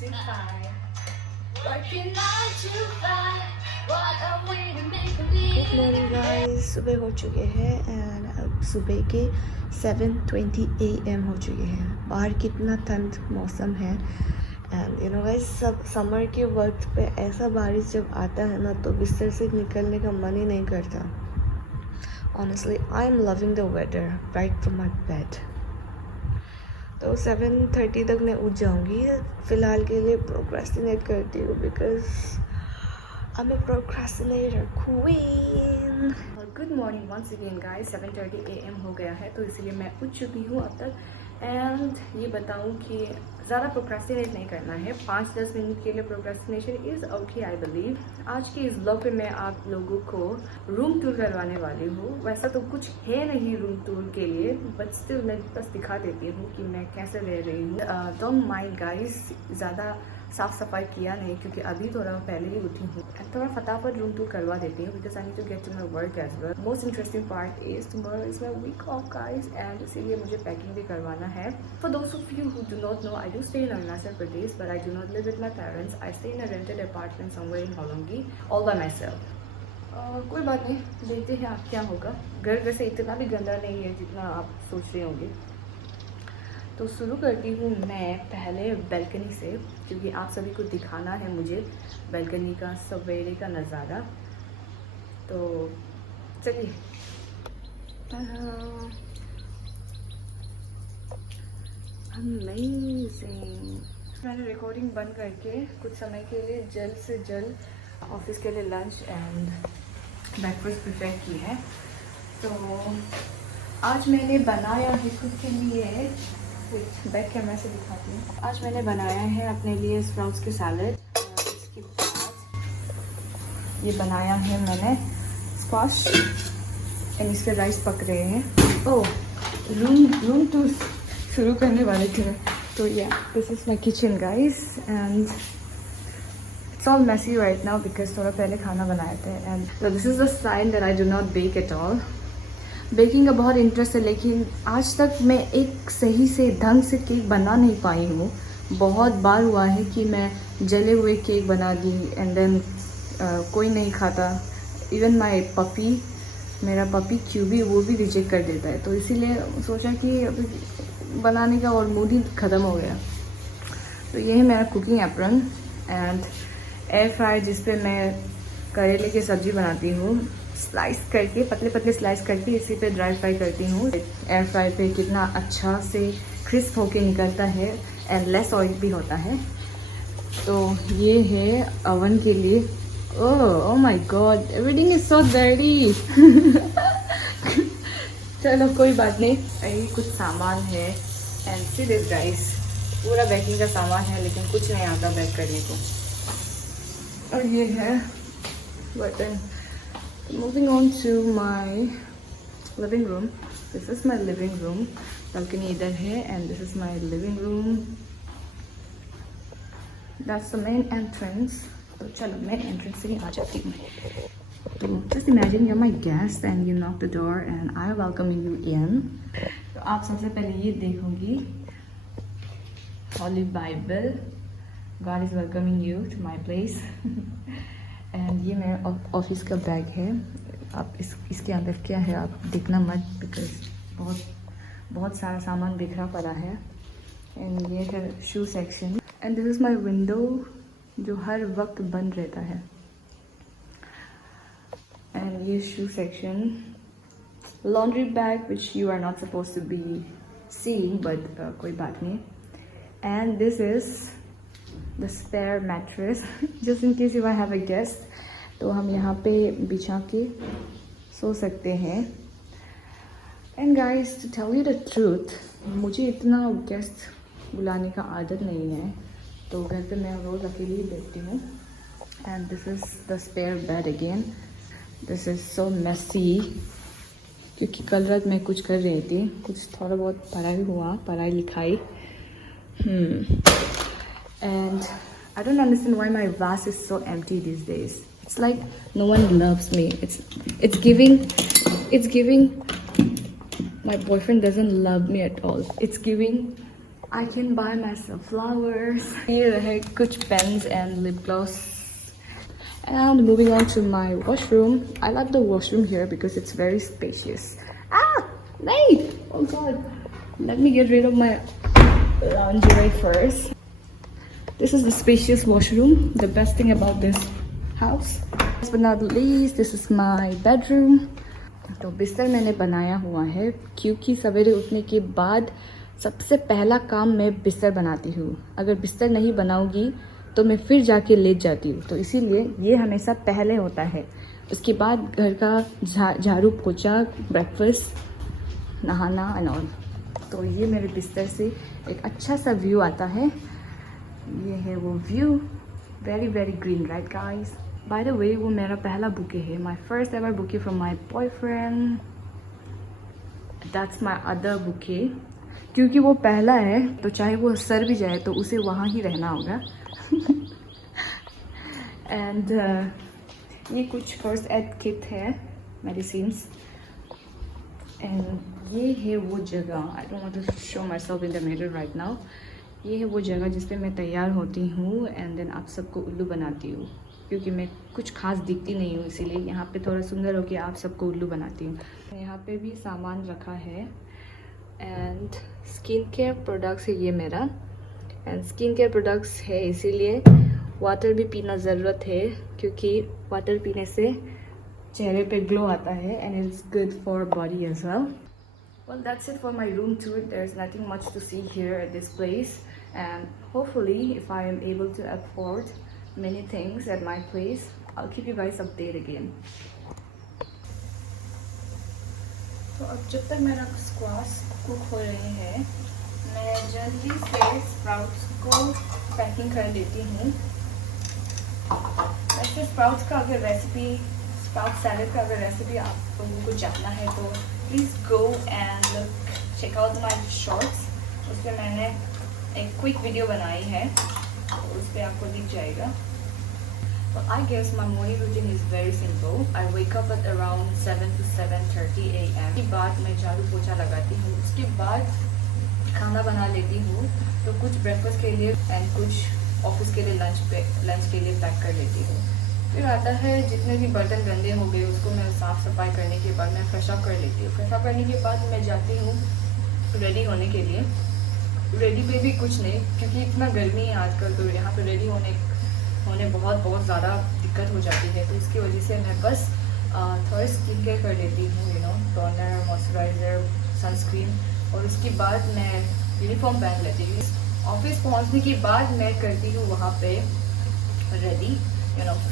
Good morning guys, सुबह हो चुके हैं एंड अब सुबह के 7:20 AM हो चुके हैं। बाहर कितना ठंड मौसम है एंड यू नो गाइस, सब समर के वक्त पे ऐसा बारिश जब आता है ना तो बिस्तर से निकलने का मन ही नहीं करता। Honestly I am loving the weather right from my bed. तो 7:30 तक मैं उठ जाऊंगी। फ़िलहाल के लिए प्रोक्रेस्टिनेट करती हूँ because I'm a procrastinator queen. Good morning once again guys, 7:30 AM हो गया है तो इसलिए मैं उठ चुकी हूँ अब तक। एंड ये बताऊँ कि ज़्यादा प्रोक्रेस्टिनेट नहीं करना है, 5-10 मिनट के लिए procrastination is okay I believe. आज के इस ब्लॉग पे मैं आप लोगों को रूम टूर करवाने वाली हूँ। वैसा तो कुछ है नहीं रूम टूर के लिए, बट स्टिल मैं बस दिखा देती हूँ कि मैं कैसे रह रही हूँ। डोंट माइंड गाइस, ज़्यादा साफ़ सफाई किया नहीं क्योंकि अभी थोड़ा पहले ही उठी हूँ। थोड़ा फटाफट रूम टूर करवा देती हूँ because I need to get to my work as well. Most interesting part is tomorrow is my week off guys and इसीलिए मुझे पैकिंग भी करवाना है। For those of you who do not know, I do stay in Arunachal Pradesh but I do not live with my parents. I stay in a rented apartment somewhere in Hollongi all by myself. कोई बात नहीं, देखते हैं आप क्या होगा। घर वैसे इतना भी गंदा नहीं है जितना आप सोच रहे होंगे। तो शुरू करती हूँ मैं पहले बैल्कनी से क्योंकि आप सभी को दिखाना है मुझे बैल्कनी का सवेरे का नज़ारा। तो चलिए। अमेजिंग। मैंने रिकॉर्डिंग बंद करके कुछ समय के लिए जल्द से जल्द ऑफिस के लिए लंच एंड ब्रेकफास्ट प्रिपेयर की है। तो आज मैंने बनाया है खुद के लिए, बैक कैमरा से दिखाती हूँ। आज मैंने बनाया है अपने लिए स्प्राउट्स की सैलड। इसके बाद ये बनाया है मैंने स्क्वाश एंड इसके राइस पक रहे हैं। ओह, रूम टूर शुरू करने वाले थे। तो yeah this is my kitchen guys and it's all messy right now because थोड़ा पहले खाना बनाए थे। And this is the sign that I do not bake at all. Baking का बहुत इंटरेस्ट है लेकिन आज तक मैं एक सही से ढंग से केक बना नहीं पाई हूँ। बहुत बार हुआ है कि मैं जले हुए केक बना दी एंड देन कोई नहीं खाता। इवन माय पपी, मेरा पपी क्यूबी, वो भी रिजेक्ट कर देता है। तो इसीलिए सोचा कि अभी बनाने का और मूड ही ख़त्म हो गया। तो ये है मेरा cooking apron and air fryer जिस पे मैं करेले की सब्ज़ी बनाती हूँ। स्लाइस करके, पतले पतले स्लाइस करके इसी पे ड्राई फ्राई करती हूँ। एयर फ्राई पे कितना अच्छा से क्रिस्प होके निकलता है एंड लेस ऑयल भी होता है। तो ये है ओवन के लिए। Oh my God, everything is so dirty. चलो कोई बात नहीं, यही कुछ सामान है एंड सी दिस गाइस, पूरा बेकिंग का सामान है लेकिन कुछ नहीं आता बेक करने को। और ये है बर्तन। Moving on to my living room. This is my living room. Balcony इधर है and this is my living room. That's the main entrance. तो चलो main entrance से ही आ जाती हूँ। तो just imagine you're my guest and you knock the door and I welcome you in. तो आप सबसे पहले ये देखोगी Holy Bible. God is welcoming you to my place. And ये मेरा ऑफिस का बैग है। आप इसके अंदर क्या है आप देखना मत बिकॉज बहुत सारा सामान बिखरा पड़ा है। एंड ये है shoe section and this is my window जो हर वक्त बंद रहता है। एंड ये shoe section, laundry bag which you are not suppose to be seeing but कोई बात नहीं। And this is the spare mattress just in case if I have a guest, तो हम यहाँ पे बिछा के सो सकते हैं। And guys, to tell you the truth, मुझे इतना गेस्ट बुलाने का आदत नहीं है तो घर पे मैं रोज़ अकेली ही बैठती हूँ। And this is the spare bed again. This is so messy क्योंकि कल रात मैं कुछ कर रही थी, कुछ थोड़ा बहुत पढ़ाई लिखाई। And I don't understand why my vase is so empty these days. It's like no one loves me. It's giving my boyfriend doesn't love me at all. It's giving I can buy myself flowers. ये रहे कुछ pens and lip gloss. And moving on to my washroom. I like the washroom here because it's very spacious. Ah, नहीं! Oh God! Let me get rid of my lingerie first. This is the spacious washroom. The best thing about this house. Last but not least, this is my bedroom. तो बिस्तर मैंने बनाया हुआ है क्योंकि सवेरे उठने के बाद सबसे पहला काम मैं बिस्तर बनाती हूँ. अगर बिस्तर नहीं बनाऊँगी तो मैं फिर जाके लेट जाती हूँ. तो इसीलिए ये हमेशा पहले होता है. उसके बाद घर का झाड़ू पोछा, ब्रेकफास्ट, नहाना एंड ऑल. तो ये मेरे बिस्तर से एक अच्छा सा व्यू आता है. ये है वो view. Very very green, right guys? By the way, वो मेरा पहला बुके है. My first ever bouquet from my boyfriend. That's my other bouquet. क्योंकि वो पहला है तो चाहे वो सर भी जाए तो उसे वहाँ ही रहना होगा. एंड ये कुछ फर्स्ट एड किट है, मेडिसिन्स. एंड ये है वो जगह. I don't want to show myself in the mirror right now. ये है वो जगह जिस पे मैं तैयार होती हूँ एंड देन आप सबको उल्लू बनाती हूँ. क्योंकि मैं कुछ खास दिखती नहीं हूँ, इसीलिए यहाँ पे थोड़ा सुंदर हो के आप सबको उल्लू बनाती हूँ. यहाँ पे भी सामान रखा है. एंड स्किन केयर प्रोडक्ट्स है ये मेरा. एंड स्किन केयर प्रोडक्ट्स है इसीलिए वाटर भी पीना ज़रूरत है, क्योंकि वाटर पीने से चेहरे पे ग्लो आता है and it's good for body as well. Well, that's it for my room tour. There's nothing much to see here at this place, and hopefully if I am able to afford many things at my place, I'll keep you guys updated again. तो अब जब तक मेरा squash cook हो रहे हैं, मैं जल्दी से स्प्राउट्स को पैकिंग कर देती हूँ. वैसे स्प्राउट्स का अगर रेसिपी, स्प्राउट सैलेड का अगर रेसिपी आप लोगों को जानना है तो please go and check out my shorts. उस पर मैंने एक क्विक वीडियो बनाई है, तो उस पर आपको दिख जाएगा. तो I guess my morning routine is very simple. I wake up at around 7 to 7:30 AM. उसके बाद मैं झाड़ू पोछा लगाती हूँ. उसके बाद खाना बना लेती हूँ. तो कुछ ब्रेकफास्ट के लिए एंड कुछ ऑफिस के लिए लंच के लिए पैक कर लेती हूँ. फिर आता है जितने भी बर्तन गंदे हो गए उसको मैं साफ़ सफाई करने के बाद मैं फ्रेश अप कर लेती हूँ. फ्रेश अप करने के बाद मैं जाती हूँ रेडी होने के लिए. रेडी पे भी कुछ नहीं, क्योंकि इतना गर्मी है आजकल, तो यहाँ पे रेडी होने बहुत ज़्यादा दिक्कत हो जाती है. तो इसकी वजह से मैं बस थोड़ा स्किन केयर कर लेती हूँ, टोनर, मॉइस्चराइज़र, सनस्क्रीन. और उसके बाद मैं यूनिफॉर्म पहन लेती हूँ. ऑफिस पहुँचने के बाद मैं करती हूँ वहाँ पे ready,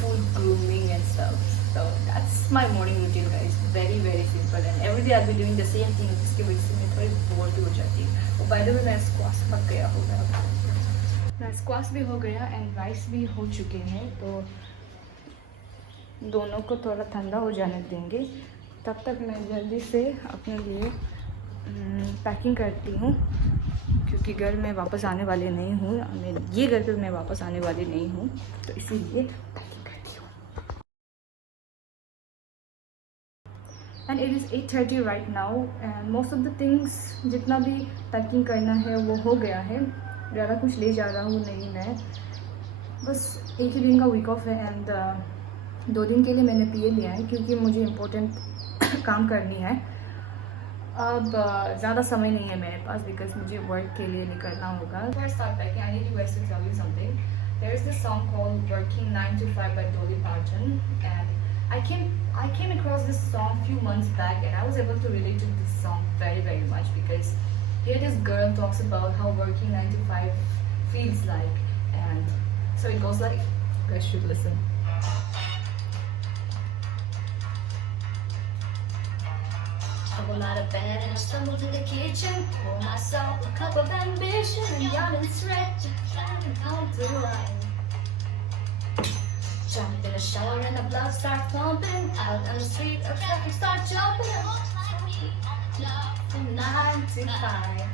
full grooming and stuff. So that's my morning routine guys. Very very simple, and every day I'll be doing the same thing, जिसकी वजह से मैं थोड़ी बोर भी हो जाती हूँ. और by the way मेरा स्क्वाश पक गया होगा. मेरा स्क्वाश भी हो गया एंड राइस भी हो चुके हैं. तो दोनों को थोड़ा ठंडा हो जाने देंगे. तब तक मैं जल्दी से अपने लिए पैकिंग करती हूँ, क्योंकि घर में वापस आने वाली नहीं हूँ. ये घर पे मैं वापस आने वाली नहीं हूँ, तो इसीलिए पैकिंग करती हूँ. And it is 8:30 right now and most of the things जितना भी पैकिंग करना है वो हो गया है. ज़्यादा कुछ ले जा रहा हूँ नहीं मैं. बस एक ही दिन का वीक ऑफ है एंड 2 दिन के लिए मैंने PA लिया है, क्योंकि मुझे इम्पोर्टेंट काम करनी है. अब ज़्यादा समय नहीं है मेरे पास, बिकॉज मुझे वर्क के लिए निकलना होगा. First start packing, I need you guys to tell you something. There is this song called Working 9 to 5 by Dolly Parton, and I came across this song few months back, and I was able to relate to this song very very much, because here this girl talks about how working 9 to 5 feels like, and so it goes like, you guys should listen. I roll out of bed and I stumble to the kitchen. Pour myself a cup of ambition and yawn and stretch and try to come to life. Jump in the shower and the blood starts pumping. Out on the street, the traffic starts jumping. From 9 to 5,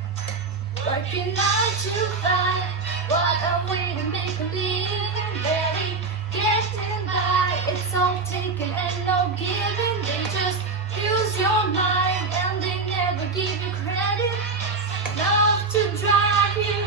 working 9 to 5. What a way to make a living, barely getting by. It's all taken and no giving. They just use your mind and they never give you credit enough to drive you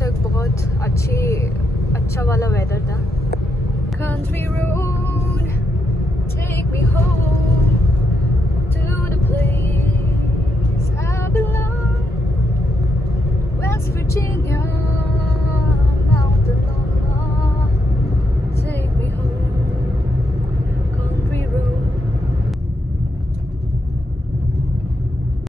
तक बहुत अच्छा वाला weather था. Country road